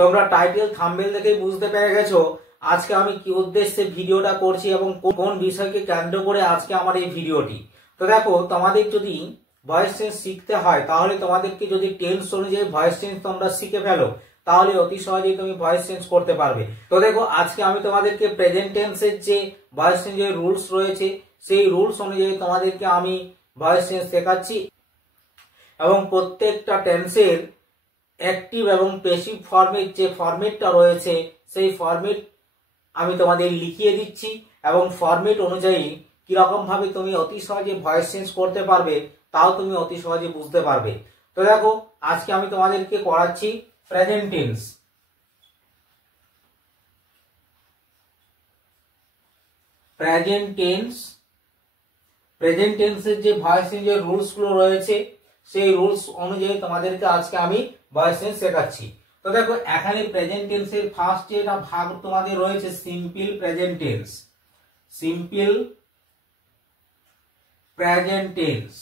তোমরা title thumbnail দেখে বুঝতে পেরে গেছো আজকে আমি কি উদ্দেশ্যে ভিডিওটা করছি এবং কোন বিষয়কে কেন্দ্র করে আজকে আমার এই ভিডিওটি। তো দেখো, তোমাদের যদি ভয়েস চেঞ্জ শিখতে হয় তাহলে তোমাদেরকে যদি টেন্স অনুযায়ী ভয়েস চেঞ্জ তোমরা শিখে ফেলো তাহলে অতি সহজেই তুমি ভয়েস চেঞ্জ করতে পারবে। তো দেখো, আজকে আমি তোমাদেরকে প্রেজেন্ট টেন্সের যে ভয়েস চেঞ্জের রুলস রয়েছে সেই রুলস অনুযায়ী তোমাদেরকে আমি ভয়েস চেঞ্জ শেখাচ্ছি এবং প্রত্যেকটা টেন্সের অ্যাক্টিভ এবং প্যাসিভ ফর্মের যে ফরম্যাটটা রয়েছে সেই ফরম্যাট আমি তোমাদের লিখিয়ে দিচ্ছি এবং ফরম্যাট অনুযায়ী কিরকম ভাবে তুমি অতি সহজে ভয়েস চেঞ্জ করতে পারবে তাও তুমি অতি সহজে বুঝতে পারবে। তো দেখো, আজকে আমি তোমাদেরকে করাচ্ছি প্রেজেন্ট টেন্স। প্রেজেন্ট টেন্সের যে ভয়েস চেঞ্জের রুলস গুলো রয়েছে সেই রুলস অনুযায়ী তোমাদেরকে আজকে আমি ভয়েস চেঞ্জ শেখাচ্ছি। তো দেখো, এখানে প্রেজেন্ট টেন্সের ফার্স্ট যেটা ভাগ তোমাদের রয়েছে simple present tense. Simple present tense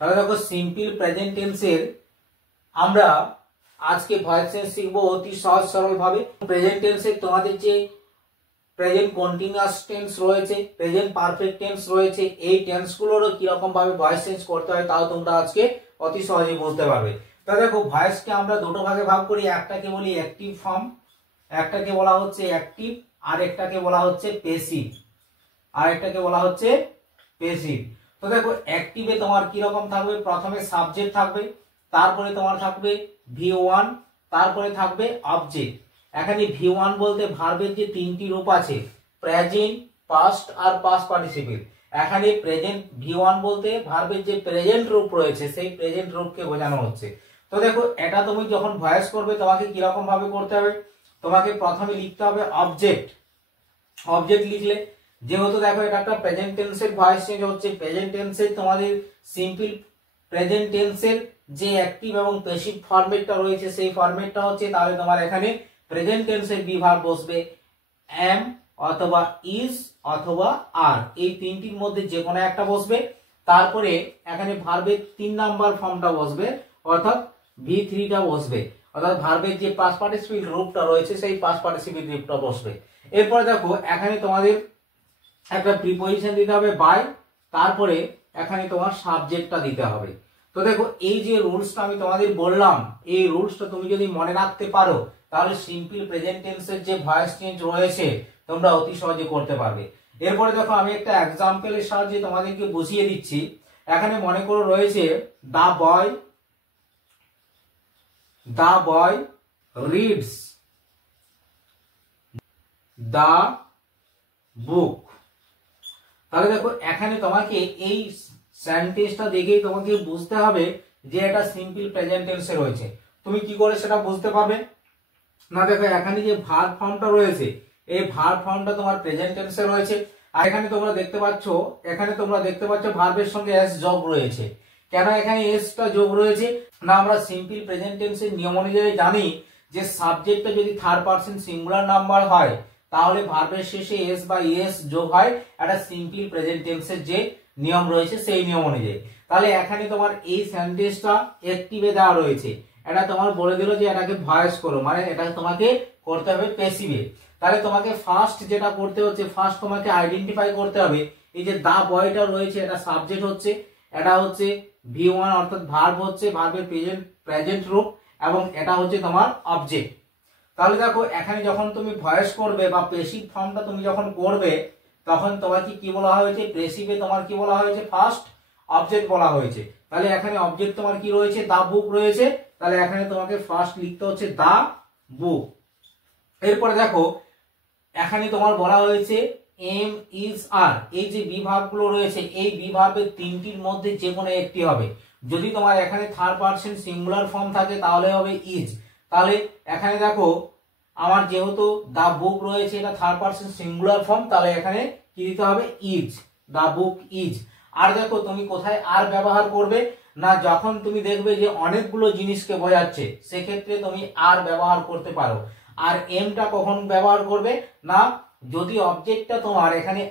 তাহলে দেখো, সিম্পল প্রেজেন্ট টেন্সের আমরা আজকে ভয়েস চেঞ্জ শিখবো অতি সহজ সরল ভাবে। প্রেজেন্ট টেন্সের তোমাদের যে প্রেজেন্ট কন্টিনিউয়াস টেন্স রয়েছে, প্রেজেন্ট পারফেক্ট টেন্স রয়েছে, এই টেন্স গুলোরও কিরকম ভাবে ভয়েস চেঞ্জ করতে হয় তাও তোমরা আজকে অতি সহজে বুঝতে পারবে। তো দেখো, ভয়েসকে আমরা দুটো ভাগে ভাগ করি, একটাকে বলি অ্যাক্টিভ ফর্ম, একটাকে বলা হচ্ছে অ্যাক্টিভ, আর একটাকে বলা হচ্ছে প্যাসিভ, তো দেখো, অ্যাক্টিভে তোমার কি রকম থাকবে, প্রথমে সাবজেক্ট থাকবে, তারপরে তোমার থাকবে V1, তারপরে থাকবে অবজেক্ট। এখানে V1 বলতে ভার্বের যে তিনটি রূপ আছে প্রেজেন্ট, পাস্ট আর পাস্ট পার্টিসিপল। এখানে প্রেজেন্ট V1 বলতে ভার্বের যে প্রেজেন্ট রূপ রয়েছে সেই প্রেজেন্ট রূপকে বোঝানো হচ্ছে। তো দেখো, এটা তুমি যখন ভয়েস করবে তোমাকে কিরকম ভাবে করতে হবে, তোমাকে প্রথমে লিখতে হবে অবজেক্ট। অবজেক্ট লিখলে, যেহেতু দেখো এটা একটা প্রেজেন্ট টেন্সের ভয়েস চেঞ্জ হচ্ছে, প্রেজেন্ট টেন্সের তোমাদের সিম্পল প্রেজেন্ট টেন্সের যে অ্যাক্টিভ এবং প্যাসিভ ফরম্যাটটা রয়েছে সেই ফরম্যাটটা হচ্ছে, তাহলে তোমার এখানে প্রেজেন্ট টেন্সের বি ভার্ব বসবে এম অথবা ইজ অথবা আর, এই তিনটির মধ্যে যে কোনো একটা বসবে। তারপরে এখানে ভার্বের 3 নাম্বার ফর্মটা বসবে অর্থাৎ V3টা বসবে, অর্থাৎ ভার্বের যে পাস্ট পার্টিসিপল রূপটা রয়েছে সেই পাস্ট পার্টিসিপল রূপটা বসবে। এরপরে দেখো, এখানে তোমাদের একটা প্রিপজিশন দিতে হবে বাই, তারপরে এখানে তোমার সাবজেক্টটা দিতে হবে। তো দেখো, এই যে রুলসটা আমি তোমাদের বললাম এই রুলসটা তুমি যদি মনে রাখতে পারো তাহলে সিম্পল প্রেজেন্ট টেন্সের যে ভয়েস চেঞ্জ রয়েছে তোমরা অতি সহজে করতে পারবে। এরপরে দেখো, আমি একটা এক্সাম্পলের সাহায্যে তোমাদেরকে বুঝিয়ে দিচ্ছি। এখানে মনে করো রয়েছে দা বয় রিডস দা বুক। তাহলে দেখো, এখানে তোমাকে এই সেন্টেন্সটা দেখেই তোমাকে বুঝতে হবে যে এটা সিম্পল প্রেজেন্ট টেন্সে রয়েছে। তুমি কি করে সেটা বুঝতে পারবে না, দেখো এখানে যে ভার্ব ফর্মটা রয়েছে এই ভার্ব ফর্মটা তোমার প্রেজেন্ট টেন্সে রয়েছে, আর এখানে তোমরা দেখতে পাচ্ছ ভার্বের সঙ্গে এস যোগ রয়েছে। কেন এখানে এসটা যোগ রয়েছে না, আমরা সিম্পল প্রেজেন্ট টেন্সের নিয়ম অনুযায়ী জানি যে সাবজেক্টটা যদি থার্ড পারসন সিঙ্গুলার নাম্বার হয় তাহলে ভার্বের শেষে এস বা এস যোগ হয়, এটা সিম্পল প্রেজেন্ট টেন্সের যে নিয়ম রয়েছে সেই নিয়ম অনুযায়ী। তাহলে এখানে তোমার এই সেন্টেন্সটা অ্যাক্টিভে দেওয়া রয়েছে, এটা তোমার বলে দিল যে এটাকে ভয়েস করো, মানে এটা তোমাকে করতে হবে প্যাসিভে। তাহলে তোমাকে ফার্স্ট যেটা করতে হচ্ছে, ফার্স্ট তোমাকে আইডেন্টিফাই করতে হবে এই যে দা বয়টা রয়েছে এটা সাবজেক্ট হচ্ছে, এটা হচ্ছে V1 অর্থাৎ ভার্ব হচ্ছে, ভার্বের প্রেজেন্ট রূপ, এবং এটা হচ্ছে তোমার অবজেক্ট। তাহলে দেখো, এখানে যখন তুমি ভয়েস করবে বা প্যাসিভ ফর্মটা তুমি যখন করবে তখন তোমাকে কি বলা হয়েছে, প্যাসিভে তোমার কি বলা হয়েছে, ফার্স্ট অবজেক্ট বলা হয়েছে। তাহলে এখানে অবজেক্ট তোমার কি রয়েছে, দা বুক রয়েছে, তাহলে এখানে তোমাকে ফার্স্ট লিখতে হচ্ছে দা বুক। এরপরে দেখো, এখানে তোমার বলা হয়েছে এম ইজ আর, এই যে বি ভার্ব গুলো রয়েছে এই বি ভার্বের তিনটির মধ্যে যে কোনো একটি হবে। যদি তোমার এখানে থার্ড পারসন সিঙ্গুলার ফর্ম থাকে তাহলে হবে ইজ। তাহলে এখানে দেখো, আমার যেহেতু দা বুক রয়েছে এটা থার্ড পারসন সিঙ্গুলার ফর্ম, তাহলে এখানে কি দিতে হবে, ইজ, দা বুক ইজ। আর দেখো, তুমি কোথায় আর ব্যবহার করবে না, যখন তুমি দেখবে যে অনেকগুলো জিনিসকে বোঝাচ্ছে সেক্ষেত্রে তুমি আর ব্যবহার করতে পারো। আর এমটা কখন ব্যবহার করবে না, যদি অবজেক্টটা তোমার এখানে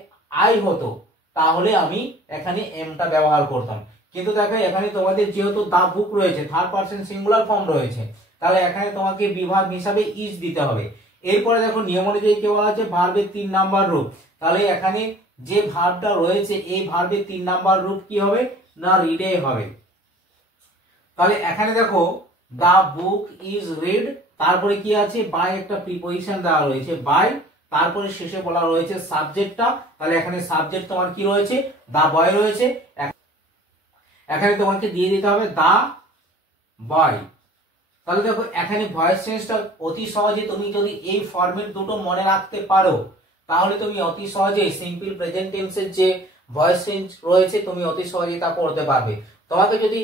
আই হতো তাহলে আমি এখানে এমটা ব্যবহার করতাম, কিন্তু দেখো এখানে তোমাদের যেহেতু দা বুক রয়েছে, থার্ড পারসন সিঙ্গুলার ফর্ম রয়েছে, তাহলে এখানে তোমাকে বিভাগ হিসাবে ইজ দিতে হবে। এরপরে দেখো নিয়ম অনুযায়ী কি বলা আছে, ভার্বের 3 নাম্বার রূপ। তাহলে এখানে যে ভার্বটা রয়েছে এই ভার্বের 3 নাম্বার রূপ কি হবে না রিডে হবে। তাহলে এখানে দেখো দা বুক ইজ রিড, তারপরে কি আছে বাই একটা প্রিপজিশন দেওয়া রয়েছে বাই, তারপরে শেষে বলা রয়েছে সাবজেক্টটা। তাহলে এখানে সাবজেক্ট তোমার কি রয়েছে দা বয় রয়েছে, এখানে তোমাকে দিয়ে দিতে হবে দা বয়। তাহলে দেখো এখানে ভয়েস চেঞ্জটা অতি সহজে তুমি যদি এই ফরম্যাট দুটো মনে রাখতে পারো তাহলে তুমি অতি সহজে সিম্পল প্রেজেন্ট টেন্সের যে ভয়েস চেঞ্জ রয়েছে তুমি অতি সহজে তা করতে পারবে। তোমাকে যদি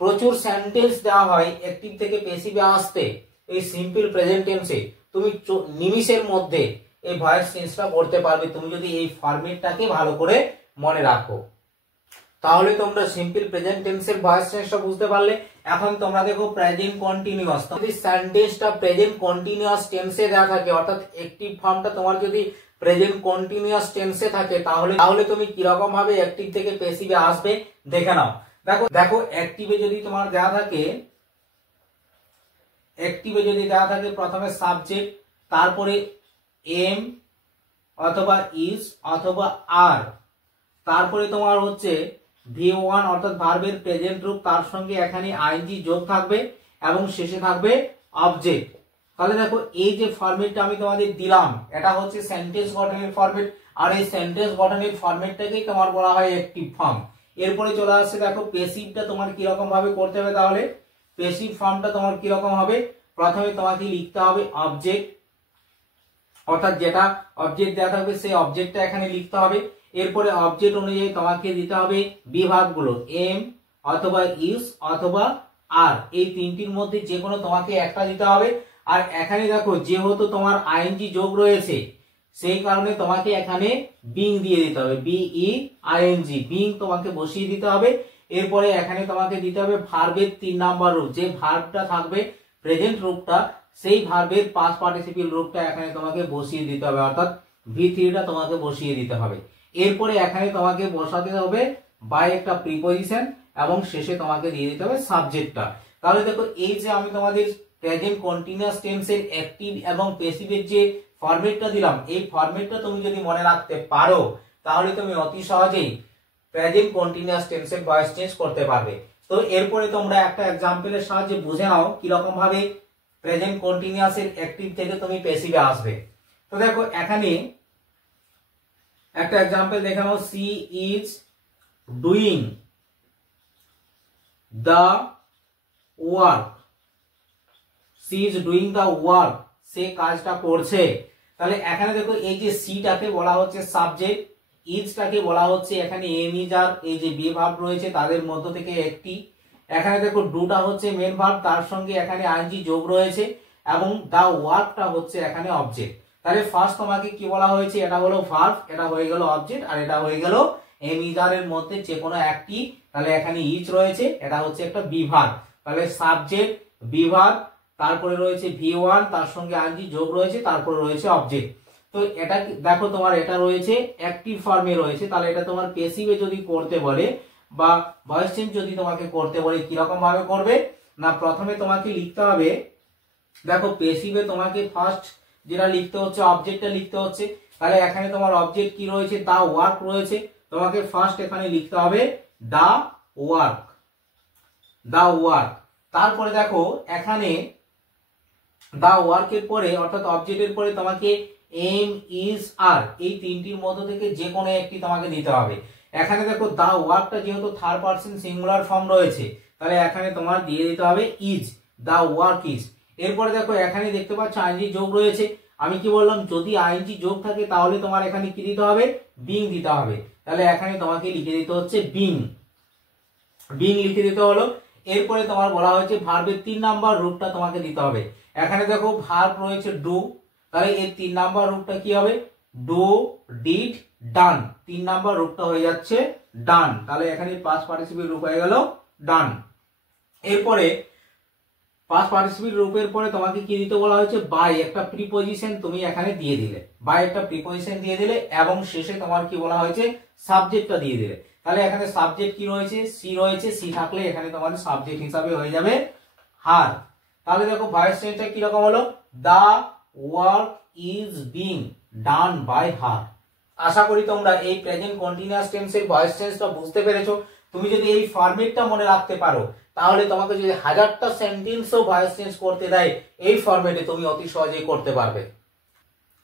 প্রচুর সেন্টেন্স দেওয়া হয় অ্যাক্টিভ থেকে প্যাসিভে আসতে এই সিম্পল প্রেজেন্ট টেন্সে, তুমি নিমিষের মধ্যে এই ভয়েস চেঞ্জটা করতে পারবে তুমি যদি এই ফরম্যাটটাকে ভালো করে মনে রাখো। তাহলে তোমরা সিম্পল প্রেজেন্ট টেন্সের ভয়েস চেঞ্জটা বুঝতে পারলে। এখন তোমরা দেখো প্রেজেন্ট কন্টিনিউয়াস, যদি সেন্টেন্সটা প্রেজেন্ট কন্টিনিউয়াস টেন্সে দেওয়া থাকে অর্থাৎ অ্যাক্টিভ ফর্মটা তোমার যদি প্রেজেন্ট কন্টিনিউয়াস টেন্সে থাকে তাহলে তুমি কি রকম ভাবে অ্যাক্টিভ থেকে প্যাসিভে আসবে দেখে নাও। দেখো অ্যাক্টিভে যদি তোমার দেওয়া থাকে, অ্যাক্টিভে যদি দেওয়া থাকে প্রথমে সাবজেক্ট, তারপরে এম অথবা ইজ অথবা আর, তারপরে তোমার হচ্ছে V1 অর্থাৎ ভার্বের প্রেজেন্ট রূপ, তার সঙ্গে এখানে আইএনজি যোগ থাকবে এবং শেষে থাকবে অবজেক্ট। তাহলে দেখো এই যে ফরম্যাটটা আমি তোমাদের দিলাম এটা হচ্ছে সেন্টেন্স গঠনের ফরম্যাট, আর এই সেন্টেন্স গঠনের ফরম্যাটটাকেই তোমার বলা হয় অ্যাক্টিভ ফর্ম। এরপরে চলে আসছে দেখো প্যাসিভটা তোমার কি রকম ভাবে করতে হবে। তাহলে প্যাসিভ ফর্মটা তোমার কি রকম হবে, প্রথমে তোমাকে লিখতে হবে অবজেক্ট, অর্থাৎ যেটা অবজেক্ট দেওয়া থাকবে সেই অবজেক্টটা এখানে লিখতে হবে। এরপরে অবজেক্ট অনুযায়ী তোমাকে দিতে হবে বিভাগগুলো এম অথবা ইজ অথবা আর, এই তিনটির মধ্যে যে কোনো তোমাকে একটা দিতে হবে। আর এখানে দেখো যেহেতু তোমার আইএনজি যোগ রয়েছে সেই কারণে তোমাকে এখানে বিং দিয়ে দিতে হবে, BEING বিং তোমাকে বসিয়ে দিতে হবে। এরপরে এখানে তোমাকে দিতে হবে ভার্বের 3 নাম্বার রূপ, যে ভার্বটা থাকবে প্রেজেন্ট রূপটা সেই ভার্বের পাস্ট পার্টিসিপল রূপটা এখানে তোমাকে বসিয়ে দিতে হবে, অর্থাৎ V3টা তোমাকে বসিয়ে দিতে হবে। এরপরে এখানে তোমাকে বসাতে হবে বাই একটা প্রিপজিশন এবং শেষে তোমাকে দিয়ে দিতে হবে সাবজেক্টটা। তাহলে দেখো এই যে আমি তোমাদের প্রেজেন্ট কন্টিনিউয়াস টেন্সের অ্যাক্টিভ এবং প্যাসিভের যে ফরম্যাটটা দিলাম এই ফরম্যাটটা তুমি যদি মনে রাখতে পারো তাহলে তুমি অতি সহজেই প্রেজেন্ট কন্টিনিউয়াস টেন্সের ভয়েস চেঞ্জ করতে পারবে। তো এরপরে তোমরা একটা এক্সাম্পলের সাহায্যে বুঝে নাও কি রকম ভাবে প্রেজেন্ট কন্টিনিউয়াস এর অ্যাক্টিভ থেকে তুমি প্যাসিভে আসবে। তো দেখো এখানে একটা এক্সাম্পল দেখে নাও, she is doing the work, she is doing the work, সে কাজটা করছে। তাহলে এখানে দেখো এই যে সিটাকে বলা হচ্ছে সাবজেক্ট, ইজটাকে বলা হচ্ছে এখানে এম ইজ আর, এই যে বি ভার্ব রয়েছে তাদের মধ্য থেকে একটি। এখানে দেখো ডুটা হচ্ছে মেন ভার্ব, তার সঙ্গে এখানে আইএনজি যোগ রয়েছে এবং দা ওয়ার্কটা হচ্ছে এখানে অবজেক্ট। তাহলে ফার্স্ট তোমাকে কি বলা হয়েছে, এটা হলো ভার্ব, এটা হয়ে গেল অবজেক্ট, আর এটা হয়ে গেল এম ইজ আর এর মধ্যে যে কোনো একটি। তাহলে এখানে ইজ রয়েছে, এটা হচ্ছে একটা বিভাগ। তাহলে সাবজেক্ট বিভাগ, তারপরে রয়েছে V1 তার সঙ্গে আইএনজি যোগ রয়েছে, তারপরে রয়েছে অবজেক্ট। তো এটা দেখো তোমার এটা রয়েছে অ্যাক্টিভ ফর্মে রয়েছে। তাহলে এটা তোমার প্যাসিভে যদি করতে বলে বা ভয়েস চেঞ্জ যদি তোমাকে করতে বলে কিরকম ভাবে করবে না, প্রথমে তোমাকে লিখতে হবে, দেখো প্যাসিভে তোমাকে ফার্স্ট যেটা লিখতে হচ্ছে অবজেক্টটা লিখতে হচ্ছে। তাহলে এখানে তোমার অবজেক্ট কি রয়েছে, দা ওয়ার্ক রয়েছে, তোমাকে ফার্স্ট এখানে লিখতে হবে দা ওয়ার্ক, দা ওয়ার্ক। তারপরে দেখো এখানে দা ওয়ার্কের পরে অর্থাৎ অবজেক্টের পরে তোমাকে এম ইজ আর, এই তিনটির মধ্য থেকে যে কোনো একটি তোমাকে দিতে হবে। এখানে দেখো দা ওয়ার্কটা যেহেতু থার্ড পারসন সিঙ্গুলার ফর্ম রয়েছে তাহলে এখানে তোমার দিয়ে দিতে হবে ইজ, দা ওয়ার্ক ইজ। এরপরে দেখো এখানে দেখতে পাচ্ছ আইএনজি যোগ রয়েছে, আমি কি বললাম যদি আইএনজি যোগ থাকে তাহলে তোমার এখানে কি দিতে হবে, বিং দিতে হবে। তাহলে এখানে তোমাকে লিখে দিতে হচ্ছে বিং, বিং লিখে দিতে হলো। এরপরে তোমার বলা হয়েছে ভার্বের 3 নাম্বার রূপটা তোমাকে দিতে হবে। এখানে দেখো ভার্ব রয়েছে ডু, তাহলে এর 3 নাম্বার রূপটা কি হবে, ডু ডিড ডান, 3 নাম্বার রূপটা হয়ে যাচ্ছে ডান। তাহলে এখানে পাস্ট পার্টিসিপল রূপ হয়ে গেল ডান। এরপরে পাস্ট পার্টিসিপল রূপের পরে তোমাকে কি দিতে বলা হয়েছে, বাই একটা প্রিপজিশন তুমি এখানে দিয়ে দিলে, বাই একটা প্রিপজিশন দিয়ে দিলে এবং শেষে তোমার কি বলা হয়েছে সাবজেক্টটা দিয়ে দিলে। তাহলে এখানে সাবজেক্ট কি রয়েছে, সি রয়েছে, সি থাকলে এখানে তোমাদের সাবজেক্ট হিসাবে হয়ে যাবে হার। তাহলে দেখো ভয়েস চেঞ্জটা কি রকম হলো, the work is being done by her. আশা করি তোমরা এই প্রেজেন্ট কন্টিনিউয়াস টেন্সের ভয়েস চেঞ্জটা বুঝতে পেরেছো। তুমি যদি এই ফরম্যাটটা মনে রাখতে পারো তাহলে তোমাকে যদি 1000টা সেন্টেন্সও ভয়েস চেঞ্জ করতে দেয় এই ফরম্যাটে তুমি অতি সহজেই করতে পারবে।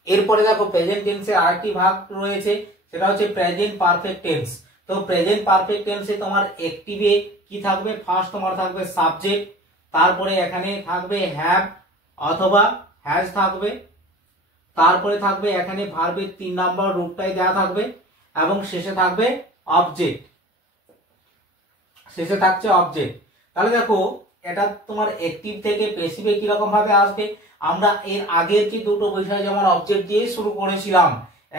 এরপরে দেখো প্রেজেন্ট টেন্সের আরেকটি ভাগ রয়েছে, সেটা হচ্ছে প্রেজেন্ট পারফেক্ট টেন্স। তো প্রেজেন্ট পারফেক্ট টেন্সে তোমার অ্যাক্টিভে কি থাকবে, ফার্স্ট তোমার থাকবে সাবজেক্ট, তারপরে এখানে থাকবে হ্যাভ অথবা হ্যাজ থাকবে, তারপরে থাকবে এখানে ভার্বের 3 নাম্বার রূপটাই দেওয়া থাকবে এবং শেষে থাকবে অবজেক্ট, শেষে থাকছে অবজেক্ট। তাহলে দেখো এটা তোমার অ্যাক্টিভ থেকে প্যাসিভে কি রকম ভাবে আসবে, আমরা এর আগের যে দুটো বিষয় যেমন অবজেক্ট দিয়ে শুরু করেছিলাম,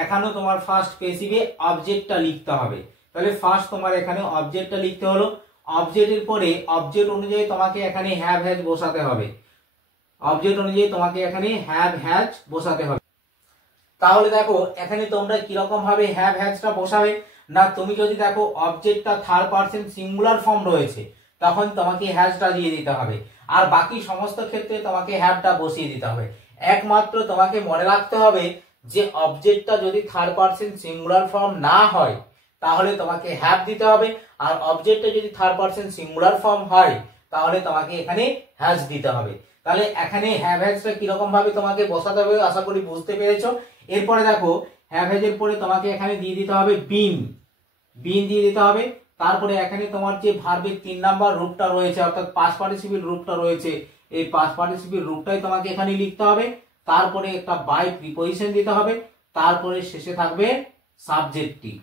এখানেও তোমার ফার্স্ট প্যাসিভে অবজেক্টটা লিখতে হবে। তাহলে ফার্স্ট তোমার এখানে অবজেক্টটা লিখতে হলো, অবজেক্টের পরে অবজেক্ট অনুযায়ী তোমাকে এখানে হ্যাভ হ্যাজ বসাতে হবে, অবজেক্ট অনুযায়ী তোমাকে এখানে হ্যাভ হ্যাজ বসাতে হবে। তাহলে দেখো এখানে তোমরা কিরকম ভাবে হ্যাভ হ্যাজটা বসাবে না, তুমি যদি দেখো অবজেক্টটা থার্ড পারসন সিঙ্গুলার ফর্ম রয়েছে তখন তোমাকে হ্যাজটা দিয়ে দিতে হবে, আর বাকি সমস্ত ক্ষেত্রে তোমাকে হ্যাভটা বসিয়ে দিতে হবে। একমাত্র তোমাকে মনে রাখতে হবে যে অবজেক্টটা যদি থার্ড পারসন সিঙ্গুলার ফর্ম না হয় তাহলে তোমাকে হ্যাভ দিতে হবে, আর অবজেক্টটা যদি থার্ড পারসন সিঙ্গুলার ফর্ম হয় তাহলে তোমাকে এখানে হ্যাজ দিতে হবে। তাহলে এখানে হ্যাভ হ্যাজটা কিরকম ভাবে তোমাকে বসাতে হবে আশা করি বুঝতে পেরেছো। এরপরে দেখো হ্যাভ হ্যাজ এর পরে তোমাকে এখানে দিয়ে দিতে হবে বিন, বিন দিয়ে দিতে হবে। তারপরে এখানে তোমার যে ভার্বের 3 নাম্বার রূপটা রয়েছে অর্থাৎ পাস্ট পার্টিসিপল রূপটা রয়েছে, এই পাস্ট পার্টিসিপল রূপটাই তোমাকে এখানে লিখতে হবে। তারপরে একটা বাই প্রিপজিশন দিতে হবে, তারপরে শেষে থাকবে সাবজেক্টটি।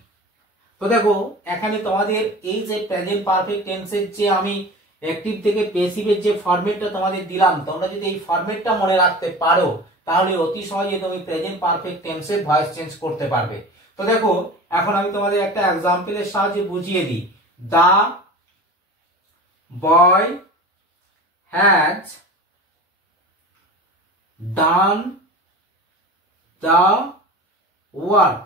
তো দেখো এখানে তোমাদের এই যে প্রেজেন্ট পারফেক্ট টেন্সের যে আমি অ্যাক্টিভ থেকে প্যাসিভের যে ফরম্যাটটা তোমাদের দিলাম, তোমরা যদি এই ফরম্যাটটা মনে রাখতে পারো তাহলে অতি সহজে তুমি প্রেজেন্ট পারফেক্ট টেন্সের ভয়েস চেঞ্জ করতে পারবে। তো দেখো এখন আমি তোমাদের একটা এক্সাম্পলের সাহায্যে বুঝিয়ে দিই। দা boy has done the work,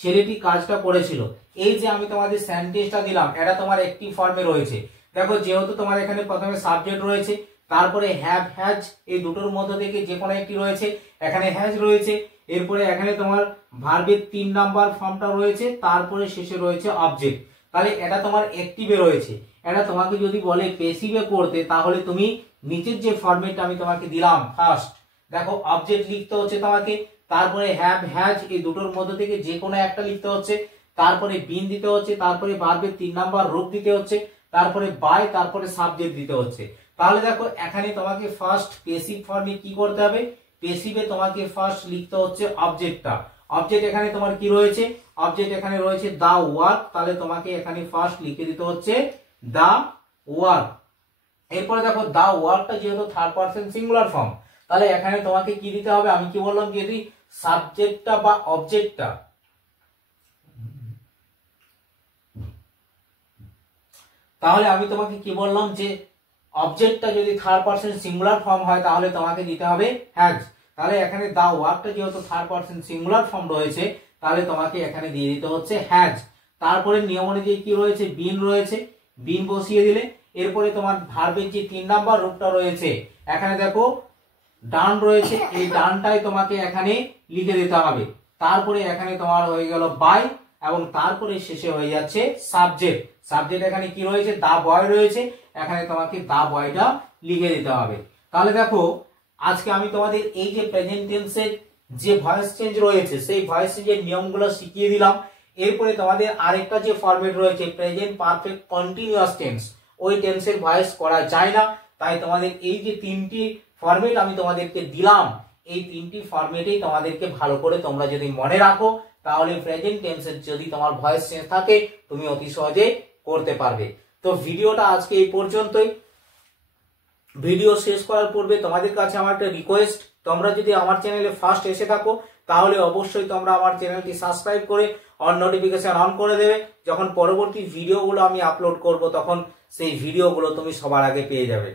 ছেলেটি কাজটা করেছিল। এই যে আমি তোমাদের সেন্টেন্সটা দিলাম এটা তোমার অ্যাক্টিভ ফর্মে রয়েছে। দেখো যেহেতু তোমার এখানে প্রথমে সাবজেক্ট রয়েছে, তারপরে হ্যাভ হ্যাজ, এই দুটোর মধ্যে থেকে যে কোনো একটি রয়েছে, এখানে হ্যাজ রয়েছে, এরপরে এখানে তোমার ভার্বের 3 নাম্বার ফর্মটা রয়েছে, তারপরে শেষে রয়েছে অবজেক্ট। তাহলে এটা তোমার অ্যাক্টিভে রয়েছে। এটা তোমাকে যদি বলে প্যাসিভে করতে তাহলে তুমি নিচের যে ফরম্যাটটা আমি তোমাকে দিলাম ফার্স্ট, দেখো অবজেক্ট লিখতে হচ্ছে তোমাকে, তারপরে হ্যাভ হ্যাজ এই দুটোর মধ্যে থেকে যে কোনো একটা লিখতে হচ্ছে, তারপরে বিন দিতে হচ্ছে, তারপরে ভার্বের 3 নাম্বার রূপ দিতে হচ্ছে, তারপরে বাই, তারপরে সাবজেক্ট দিতে হচ্ছে। তাহলে দেখো এখানে তোমাকে ফার্স্ট প্যাসিভ ফর্মে কি করতে হবে, প্যাসিভে তোমাকে ফার্স্ট লিখতে হচ্ছে অবজেক্টটা। অবজেক্ট এখানে তোমার কি রয়েছে, অবজেক্ট এখানে রয়েছে দা ওয়ার্ক, তাহলে তোমাকে এখানে ফার্স্ট লিখে দিতে হচ্ছে দা ওয়ার্ক। এরপরে দেখো দা ওয়ার্কটা যেহেতু থার্ড পারসন সিঙ্গুলার ফর্ম, তাহলে এখানে তোমাকে কি দিতে হবে, আমি কি বললাম যদি সাবজেক্টটা বা অবজেক্টটা, তাহলে আমি তোমাকে কি বললাম যে অবজেক্টটা যদি থার্ড পারসন সিঙ্গুলার ফর্ম হয় তাহলে তোমাকে দিতে হবে হ্যাজ। তাহলে এখানে দা ওয়ার্কটা যেহেতু থার্ড পারসন সিঙ্গুলার ফর্ম রয়েছে তাহলে তোমাকে এখানে দিয়ে দিতে হচ্ছে হ্যাজ। তারপরে নিয়ম অনুযায়ী কি রয়েছে, বিন রয়েছে, বিন বসিয়ে দিলে। এরপরে তোমার ভার্বের যে 3 নাম্বার রূপটা রয়েছে, এখানে দেখো ডান রয়েছে, এই ডানটাই তোমাকে এখানে লিখে দিতে হবে। তারপরে এখানে তোমার হয়ে গেল বাই, এবং তারপরে শেষে হয়ে যাচ্ছে সাবজেক্ট। সাবজেক্ট এখানে কি রয়েছে, দা বয় রয়েছে, এখানে তোমাকে দা বয়টা লিখে দিতে হবে। তাহলে দেখো আজকে আমি তোমাদের এই যে প্রেজেন্ট টেন্সের যে ভয়েস চেঞ্জ রয়েছে সেই ভয়েস চেঞ্জের নিয়মগুলো শিখিয়ে দিলাম। এরপরে তোমাদের আরেকটা যে ফরম্যাট রয়েছে প্রেজেন্ট পারফেক্ট কন্টিনিউয়াস টেন্স, ওই টেন্সের ভয়েস করা যায় না, তাই তোমাদের এই যে 3টি ফরম্যাট আমি তোমাদেরকে দিলাম, এই 3টি ফরম্যাটেই তোমাদেরকে ভালো করে তোমরা যদি মনে রাখো তাহলে প্রেজেন্ট টেন্সের যদি তোমার ভয়েস চেঞ্জ থাকে তুমি অতি সহজে করতে পারবে। তো ভিডিওটা আজকে এই পর্যন্তই। ভিডিও শেষ করার পূর্বে তোমাদের কাছে আমার একটা রিকোয়েস্ট, তোমরা যদি আমার চ্যানেলে ফার্স্ট এসে থাকো তাহলে অবশ্যই তোমরা আমার চ্যানেলটি সাবস্ক্রাইব করে অন নোটিফিকেশন অন করে দেবে। যখন পরবর্তী ভিডিওগুলো আমি আপলোড করব তখন সেই ভিডিওগুলো তুমি সবার আগে পেয়ে যাবে।